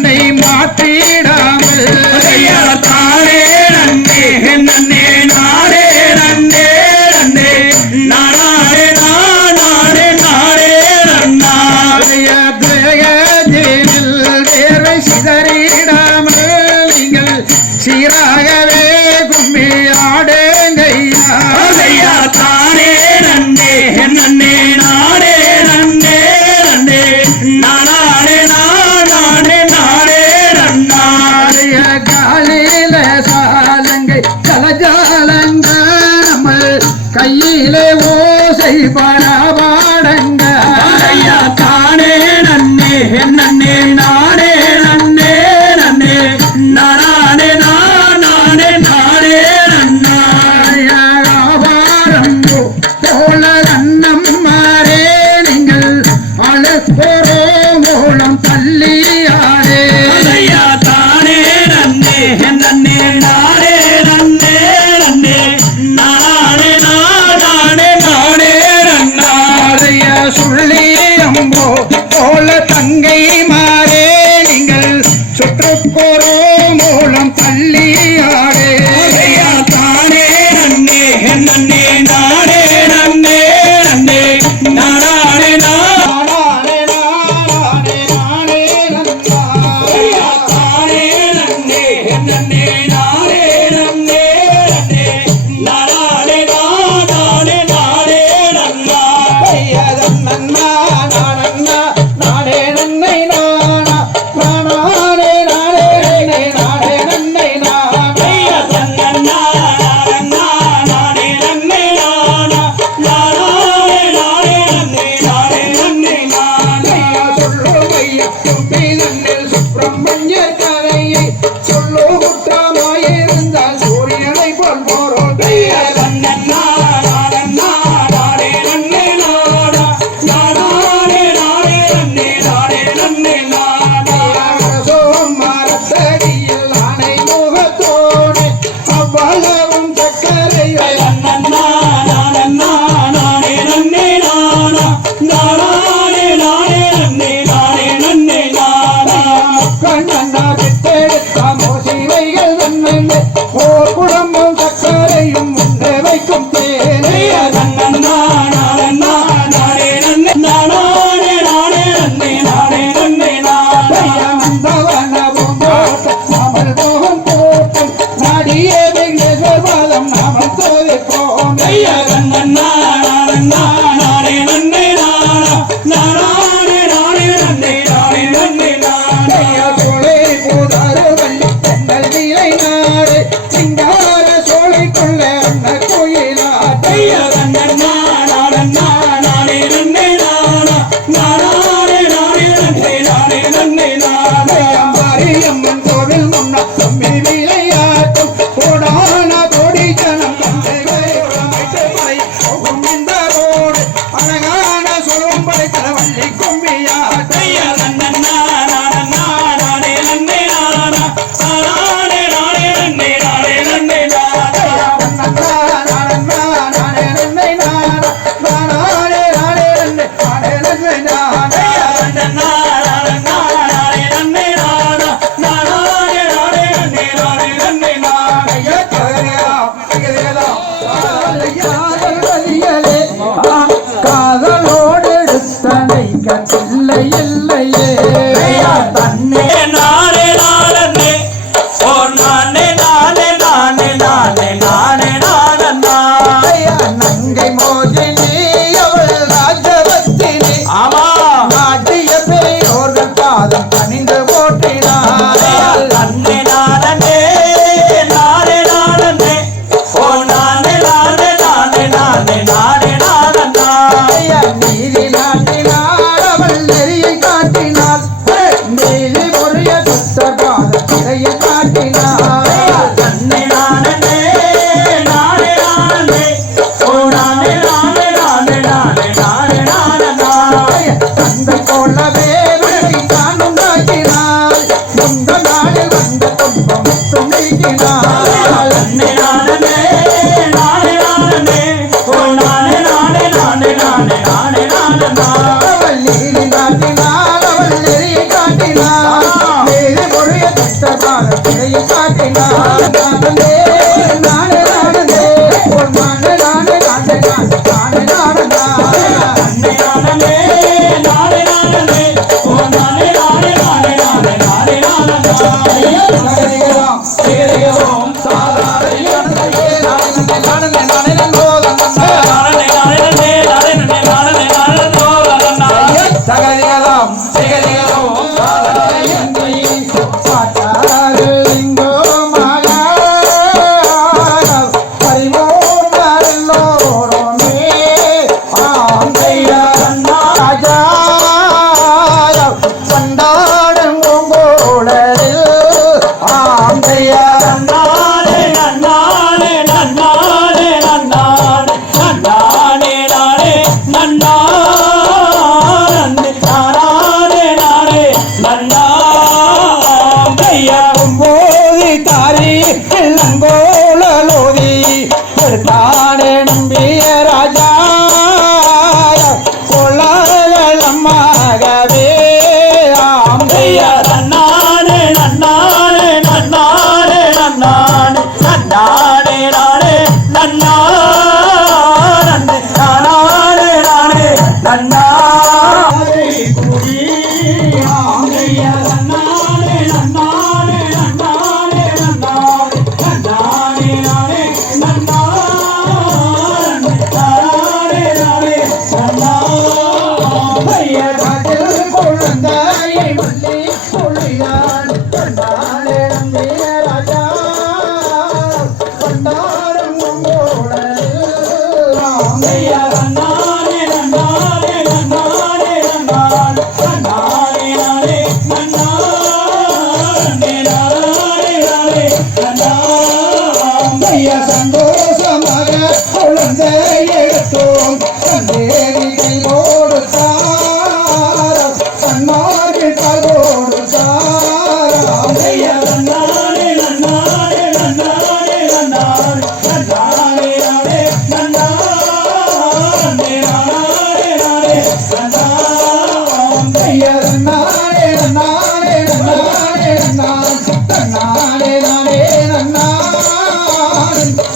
தன்னை மாற்றிடாமல் தானே நன்னே நன்னே நானே நன்னே நன்னே நானே நானே நானே நன்னா தேகஜீனில் வேர்வை சிதறிடாமல் நீங்கள் சீராகவே கும்மி ஆடுங்கய்யா தானே நன்னே நன்னே நானே நன்னே நன்னே நானே நானே நானே நன்னா காலில சாலங்கை கலஜாலங்க நம்ம கையிலே ஓசை பரபாடங்க தானே நன்னே நன்னே நானே நன்னே நன்னே நானே நானே நானே நன்னா ஆபாரம்போ போல அன்னம் மாறே நீங்கள் அழுப்போரோ மூலம் தள்ளியாரே தானே நன்னே நன்னே நானே நன்னே நன்னே நானே நானே நானே நன்னா சொல்லி அம்போ போல தங்கை மாறே நீங்கள் சுற்றுக்கோரோ மூலம் தள்ளியாரே தானே நன்னே நன்னே நானே நன்னே நன்னே நானே நானே நானே நானே நன்னா தானே நன்னே நன்னே நானே நன்னே நன்னே நானே நானே நானே நன்னா நன்னா நானன்னா நானே நன்னை நானா நானே நானே நன்னை நானே நன்னை நானே நன்னா நானன்னா நானே நன்னை நானா நானே நானே நன்னை நானே நன்னை நானே சொல்லுவையா தும்பி நன்னில் சுப்பிரமணிய கதையை சொல்லு குற்றமாயிருந்தால் சூரியனை போல் போறோம் நன்னா நானன்னா நானே நன்னை நானா நானே நானே நன்னை நானே நன்னை நானே மரத்தடியில் ஆனை முகத்தோடு அவ்வளவும் சக்கரை நன்னா நானன்னா நானே நன்னை நானா நானே நானே நன்னை நானே நன்னை நானே கண்ணா விட்டெடுத்த மோசிவைகள் நன்மை ஓர் குடமும் சக்கரையும் முன்னே வைக்கும் தேனை நன்னா நானன்னா நானே நன்னை நானே நானே நன்னை நானே நன்னை நானே வந்தவன பூந்தோட்ட நாமல் மோகம் போட்டு நாடிய விக்னேஸ்வர் பாதம் நாமல் தோதிப்போம் நன்னா நானன்னா நானே நன்னை நானா நானே நானே நன்னை நானே நன்னை நானே சோலை பூதாரு வள்ளி தென்னல் நீலை நாடு சிங்கார சோலை கொள்ள அண்ண கோயிலாட்டை நன்னா நானன்னா நானே நன்னை நானா நானே நானே நன்னை நானே நன்னை நானே அம்பாரியம்மன் கோவில் முன்னா தம்பி விளையாட்டும் கோடான கோடி ஜனம் இந்த ரோடு அழகான சொல்லும் படைத்தல வள்ளி கொம்பியாட்டை நன்னா நானன்னா நானே நன்னை நானா நானே நானே நன்னை நானே நன்னை நானே நன்னா நானன்னா நானே நன்னை நானா நானே நானே நன்னை நானே நன்னை நானே நன்னா நானன்னா நானே நன்னை நானா நானே நானே நன்னை நானே நன்னை நானே காதலோடு எடுத்தனை கல்லை இல்லையே தன்னை நானே நானே ஓ நானே நானே நானே நானே நானே நானன்னா நங்கை மோதினி அவள் ராஜவத்தினி ஆமா நாட்டிய பெரியோர்கள் பாதம் பணிந்து போற்றினார் நன்னே நானே நானே நானே ஓ நானே நானே நானே நானே நானே நானன்னா நீதி நாட்டினார் அவள் நெறியை காட்டினாள் நீதி முறைய சுத்த பாத திரைய காட்டினார் நன்னே நானே நானே நானே ஓ நானே நானே ராஜா கொள்ளகளம்மாகவே ஆம்பையா நன்னானே நன்னானே நன்னானே நன்னானே நன்னானே நானே நன்னானே நானே நானே நன்னானே குடி ஆம்பையா நன்னானே நன்னானே நன்னானே நன்னானே நன்னானே நானே நன்னானே நானே நானே நன்னாம்பையா குழந்தையை மல்லி சொல்லியான் கண்டாளே நம்பிய ராஜா கண்டாடும் உங்களோட ஐயா நன்னானே நன்னானே நன்னானே நன்னானே நன்னானே நானே நன்னானே நானே நானே நன்னாம்பையா சந்தோஷமாக குழந்தை எடுத்தோம் தேவி கை கொடுத்தார் கண்ணாடி கால் கொடுத்தார் ஐயா நன்னானே நன்னானே நன்னானே நன்னானே நன்னானே நானே நன்னானே நானே நானே நன்னாம்பையா நானே நானே நானே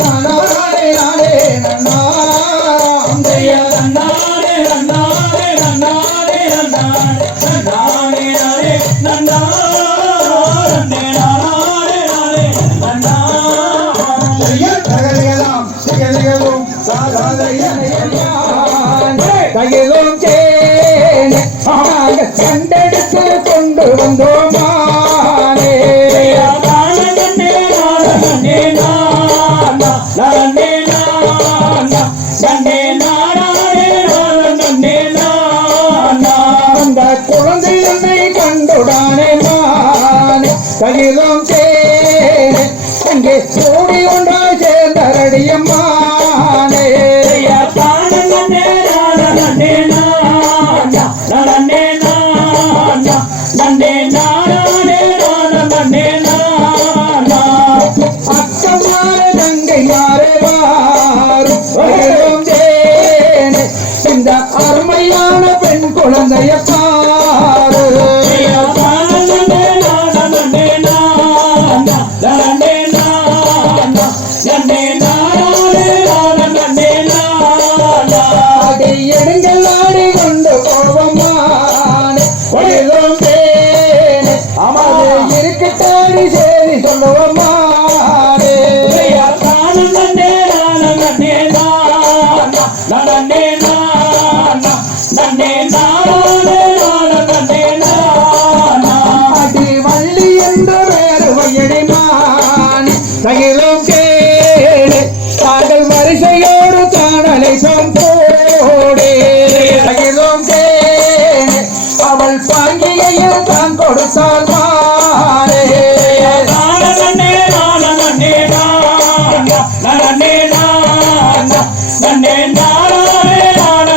நானே நானே ஐயா நன்னானே நன்னானே நன்னானே நன்னானே நன்னானே நானே நன்னானே நானே நானே நன்னாம்பையா தகலையெல்லாம் திகழ்வும் தகிலும் சேனை கண்டெடுத்து கொண்டு வந்தோமானே அந்த குழந்தை என்னை கண்டுடானே மானே தகிலும் சேனை அங்கே கூடி ஒன்றாய் சேர்ந்தரடியம்மானே அக்கமார தங்கையாரே வாரும் தேனே இந்த அருமையான பெண் குழந்தைய பாரு அதை எடுங்கள் ஆடி கொண்டு போவம்மானே ஒளிரும் தேனே அமது இருக்கட்டாடி சேரி சொல்லுவம்மானே அடி வள்ளி என்று வேறு வயடிமான் தகிலும் கேளு தாங்கள் வரிசையோடு காணலை போடே தகிலும் கேளு அவள் பாங்கியையும் தான் கொடுத்தாள் மாறே நன்னே நானே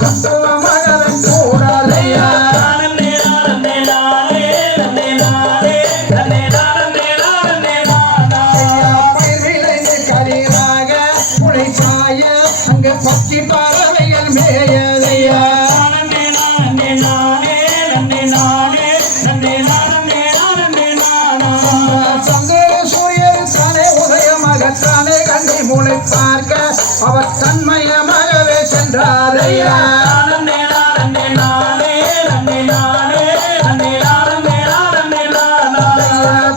கத்துவ மகன் கூடாதையா கரீராக உழைப்பாய அங்கு பச்சி பறவைகள் மேயதையா சந்திர சூரியன் தானே உதயமாகத்தானே கண்ணி மூளை பார்க்க அவர் தன்மயமாகவே சென்றாரையா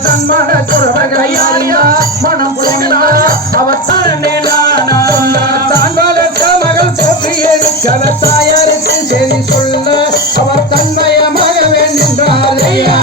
தன்மன துறவகையாரியா மனம் புரிகிறார் அவர் தான்பாலத்த மகள் போற்றியே கத தாயாருக்கு செய்தி சொல்ல அவர் தன்மயமாகவே நின்றாரையா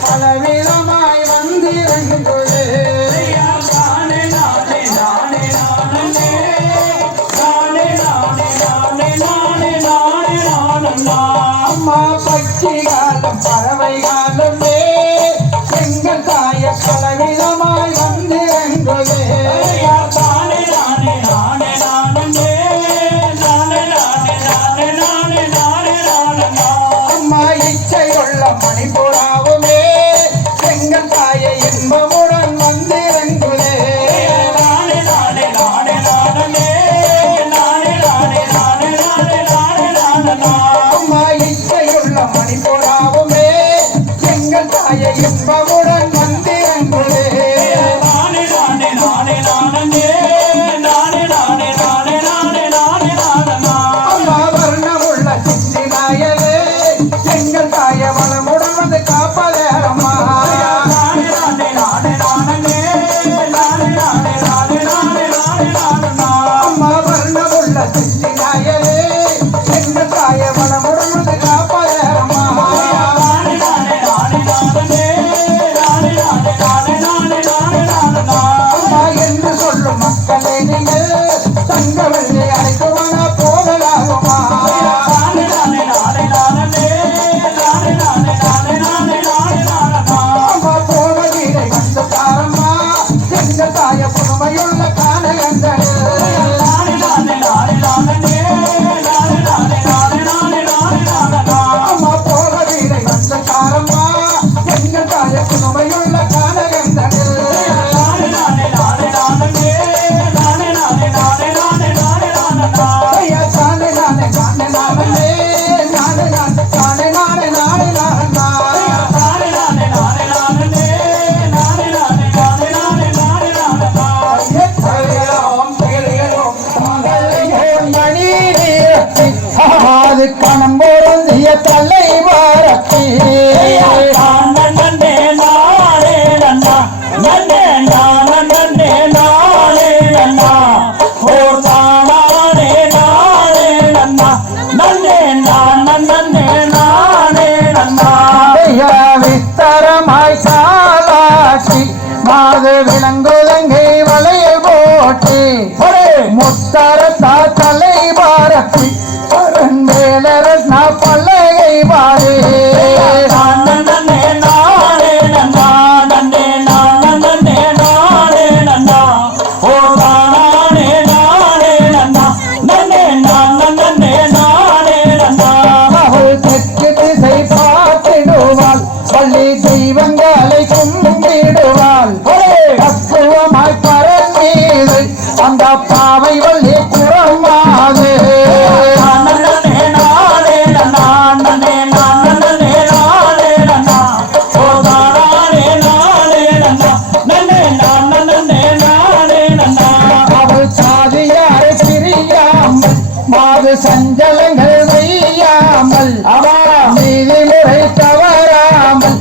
பலவிதமாய் வந்திருந்தே அம்மா பட்சி காலம் பறவை காலமே எங்கள் தாய பலவிதமாய் வந்திருந்தே அம்மா இச்சையுள்ள மணிபுராவுமே எங்கள் தாய இன்பமுடன் வந்திருந்தே அம்மா இச்சையுள்ள மணிபுராவுமே எங்கள் தாய இன்பமுடன் வந்திருந்தே அம்மா வர்ணமுள்ள சித்தி நாயலே எங்கள் தாய வளமுடன் வந்து காப்பதே அம்மா அம்மா வர்ணமுள்ள சித்தி நாயலே எங்கள் தாய வளமுடன் வந்து காப்பதே அம்மா அம்மா என்று சொல்லும் மக்களே நீங்கள் தங்கவள்ளி அழைக்குவன போகலாகுமா அம்மா போவதில்லை வந்து தாரம்மா எங்கள் தாய புதுமையுள்ள காலகங்கள் அம்மா போவதில்லை வந்து தாரம்மா எங்கள் தாய புதுமையுள்ள காலகங்கள் ஐயா தானே நானே நானே நானே நானே நானே நானே நானே நானே நானே முத்தரத்தா தலை பாரத்தி பரன் வேலரத்ன பல்லகை பாரே நன்னே நானே நன்னா நன்னே நானே நானே நன்னா ஓ நானே நானே நன்னா நன்னே நானே நானே நன்னா அவள் தெற்கு திசை பார்த்திடுவாள் பள்ளி தெய்வங்களை கும்பிடுவாள் தத்துவமாய் பரன் மீது அந்த பாவை வள்ளி குறமாது நன்னே நானே நன்னா நன்னே நானே நானே நன்னா ஓ நானே நானே நன்னா நன்னே நானே நானே நன்னா அவள் சாதியாரை பிரியாமல் மாது சஞ்சலங்கள் வையாமல் அவா நீதிமுறை தவறாமல்